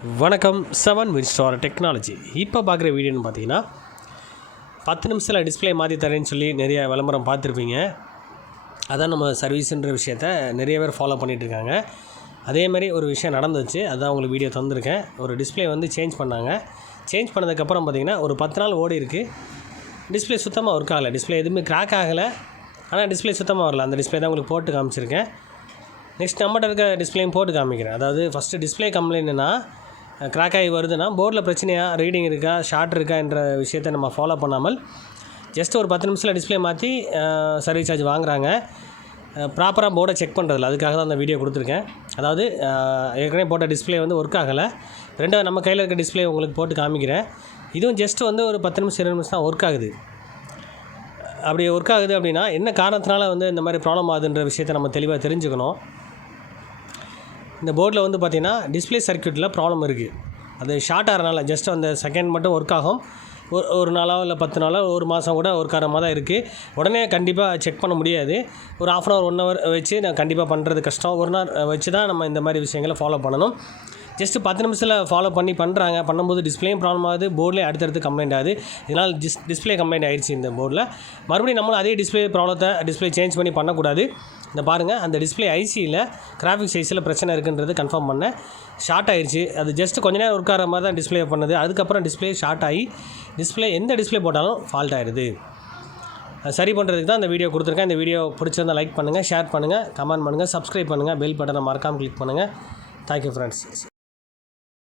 வணக்கம் seven மினிஸ்டார் technology இப்போ பார்க்குற வீடியோன்னு பார்த்தீங்கன்னா பத்து நிமிஷத்தில் டிஸ்பிளே மாற்றி தரேன்னு சொல்லி நிறைய விளம்பரம் பார்த்துருப்பீங்க. அதான் நம்ம சர்வீஸுன்ற விஷயத்த நிறைய பேர் ஃபாலோ பண்ணிகிட்ருக்காங்க அதேமாதிரி ஒரு விஷயம் நடந்துச்சு அதான் உங்களுக்கு வீடியோ தந்திருக்கேன். ஒரு டிஸ்ப்ளே வந்து சேஞ்ச் பண்ணாங்க. சேஞ்ச் பண்ணதுக்கப்புறம் பார்த்தீங்கன்னா ஒரு பத்து நாள் ஓடி இருக்குது டிஸ்பிளே சுத்தமாக ஒர்க் ஆகலை. டிஸ்ப்ளே எதுவுமே கிராக் ஆகலை. ஆனால் டிஸ்பிளே சுத்தமாக வரல. அந்த டிஸ்ப்ளே தான் உங்களுக்கு போட்டு காமிச்சிருக்கேன். நெக்ஸ்ட் நம்மகிட்ட இருக்க டிஸ்பிளேயும் போட்டு காமிக்கிறேன். அதாவது ஃபஸ்ட்டு டிஸ்ப்ளே கம்ப்ளைண்ட்னா கிராக் ஆகி வருதுன்னா போர்டில் பிரச்சனையா ரீடிங் இருக்கா ஷார்ட் இருக்கா என்ற விஷயத்தை நம்ம ஃபாலோ பண்ணாமல் ஜஸ்ட் ஒரு பத்து நிமிஷத்தில் டிஸ்ப்ளே மாற்றி சர்வீஸ் சார்ஜ் வாங்குகிறாங்க ப்ராப்பராக போர்டை செக் பண்ணுறதில்ல அதுக்காக தான் அந்த வீடியோ கொடுத்துருக்கேன். அதாவது ஏற்கனவே போட்ட டிஸ்ப்ளே வந்து ஒர்க் ஆகலை. ரெண்டாவது நம்ம கையில் இருக்க டிஸ்பிளே உங்களுக்கு போட்டு காமிக்கிறேன். இதுவும் ஜஸ்ட் வந்து ஒரு பத்து நிமிஷம் இருபது நிமிஷம் தான் ஒர்க் ஆகுது. அப்படி ஒர்க் ஆகுது அப்படின்னா என்ன காரணத்தினால வந்து இந்த மாதிரி ப்ராப்ளம் ஆகுதுன்ற விஷயத்தை நம்ம தெளிவாக தெரிஞ்சுக்கணும். இந்த போர்டில் வந்து பார்த்திங்கன்னா டிஸ்ப்ளே சர்க்கியூட்டில் ப்ராப்ளம் இருக்குது அது ஷார்ட் ஆகிறனால ஜஸ்ட் அந்த செகண்ட் மட்டும் ஒர்க் ஆகும். ஒரு ஒரு நாளோ இல்லை பத்து நாளோ ஒரு மாதம் கூட ஒரு ஆகிற தான் இருக்குது உடனே கண்டிப்பாக செக் பண்ண முடியாது. ஒரு half an hour one hour வச்சு நான் கண்டிப்பாக பண்ணுறது கஷ்டம். ஒரு நாள் வச்சு தான் நம்ம இந்த மாதிரி விஷயங்களை ஃபாலோ பண்ணணும். ஜஸ்ட்டு பத்து நிமிஷத்தில் ஃபாலோ பண்ணி பண்ணுறாங்க பண்ணும்போது டிஸ்ப்ளேயும் ப்ராப்ளம் ஆகுது. போர்ட்லேயும் அடுத்தடுத்து கம்ப்ளைண்ட் ஆகுது. இதனால் டிஸ் டிஸ்பிளே கம்ப்ளைண்ட் ஆயிடுச்சு இந்த போர்டில் மறுபடியும் நம்மளும் அதே டிஸ்பிளே ப்ராப்ளத்தை டிஸ்ப்ளே சேஞ்ச் பண்ணி பண்ணக்கூடாது. இந்த பாருங்கள் அந்த டிஸ்ப்ளே ஐசியில் கிராஃபிக் சைஸில் பிரச்சனை இருக்குன்றது கன்ஃபார்ம் பண்ணேன். ஷார்ட் ஆயிடுச்சு அது ஜஸ்ட் கொஞ்ச நேரம் ஒர்க் ஆகிற மாதிரி தான் டிஸ்ப்ளே பண்ணுது. அதுக்கப்புறம் டிஸ்ப்ளே ஷார்ட் ஆகி டிஸ்ப்ளே எந்த டிஸ்ப்ளே போட்டாலும் ஃபால்ட் ஆயிடுது. அது சரி பண்ணுறதுக்கு தான் இந்த வீடியோ கொடுத்துருக்கேன். இந்த வீடியோ பிடிச்சிருந்தா லைக் பண்ணுங்கள் ஷேர் பண்ணுங்கள் கமெண்ட் பண்ணுங்கள் சப்ஸ்கிரைப் பண்ணுங்கள் பெல் பட்டனை மறக்காமல் கிளிக் பண்ணுங்கள் தேங்க்யூ ஃப்ரெண்ட்ஸ்